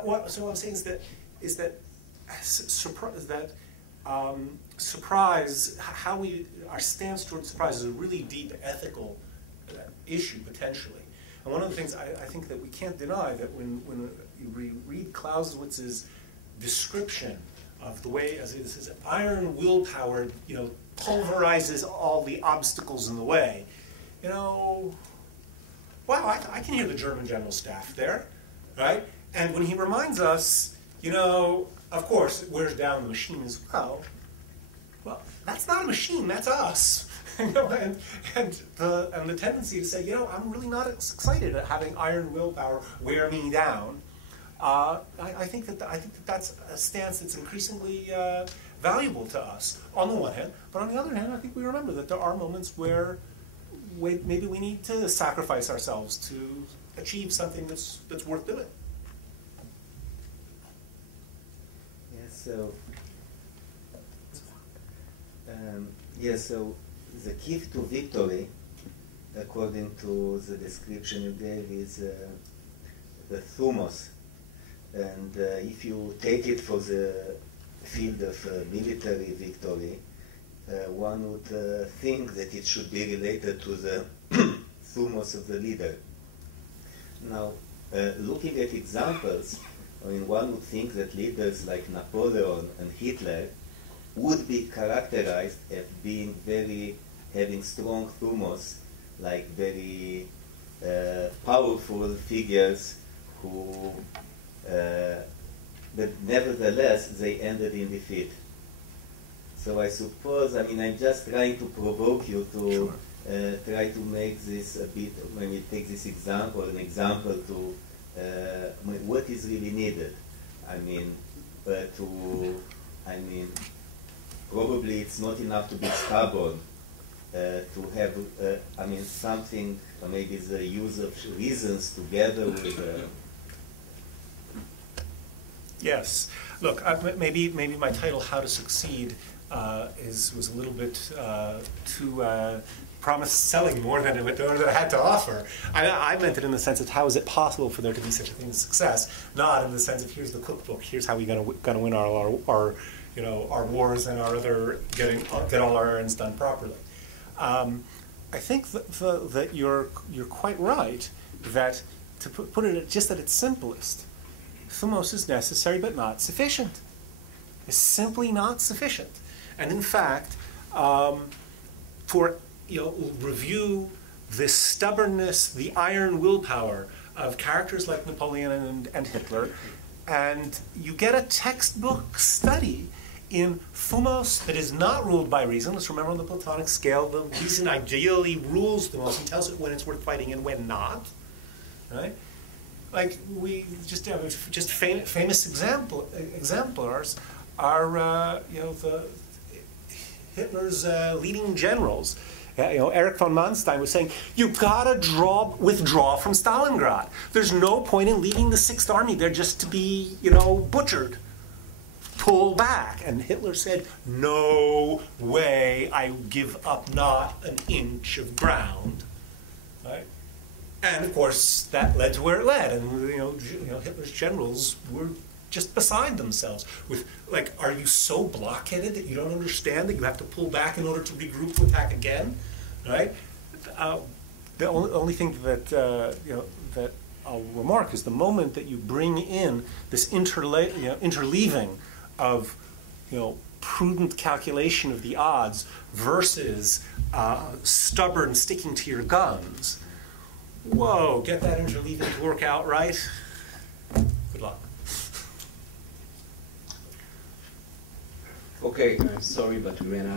what I'm saying is that surprise, our stance towards surprise is a really deep ethical issue, potentially. And one of the things I think that we can't deny that when you read Clausewitz's description of the way, as it says, iron willpower, pulverizes all the obstacles in the way. Wow, I can hear the German General Staff there, right? And when he reminds us, of course, it wears down the machine as well. Well, that's not a machine, that's us. And the tendency to say, I'm really not excited at having iron willpower wear me down. I think that's a stance that's increasingly valuable to us on the one hand, but on the other hand, I think we remember that there are moments where maybe we need to sacrifice ourselves to achieve something that's worth doing. So the key to victory, according to the description you gave, is the thumos. And if you take it for the field of military victory, one would think that it should be related to the thumos of the leader. Now, looking at examples I mean, one would think that leaders like Napoleon and Hitler would be characterized as being having strong thumos, like very powerful figures who, but nevertheless, they ended in defeat. So I suppose, I mean, I'm just trying to provoke you to try to make this a bit, when you take this example, an example to what is really needed. I mean, probably it's not enough to be stubborn, to have, I mean, something, maybe the use of reasons together with. Yes. Look, maybe my title, "How to Succeed," was a little bit too selling more than I had to offer. I meant it in the sense of how is it possible for there to be such a thing as success, not in the sense of here's the cookbook, here's how we're going to win our wars and our other get all our errands done properly. I think that you're quite right that to put it just at its simplest, thumos is necessary but not sufficient. It's simply not sufficient. And in fact, review the stubbornness, the iron willpower of characters like Napoleon and Hitler, and you get a textbook study in thumos that is not ruled by reason. Let's remember on the Platonic scale, the reason ideally rules thumos and tells it when it's worth fighting and when not. Right? Like we just famous exemplars are the Hitler's leading generals. Erich von Manstein was saying, you gotta withdraw from Stalingrad. There's no point in leaving the Sixth Army there just to be, butchered. Pull back. And Hitler said, no way, I give up not an inch of ground. Right? And of course, that led to where it led. And Hitler's generals were just beside themselves with, like, are you so blockheaded that you don't understand that you have to pull back in order to regroup to attack again, right? The only thing that that I'll remark is the moment that you bring in this interleaving of prudent calculation of the odds versus stubborn sticking to your guns. Whoa, get that interleaving to work out right. Good luck. Okay, sorry, but we ran out.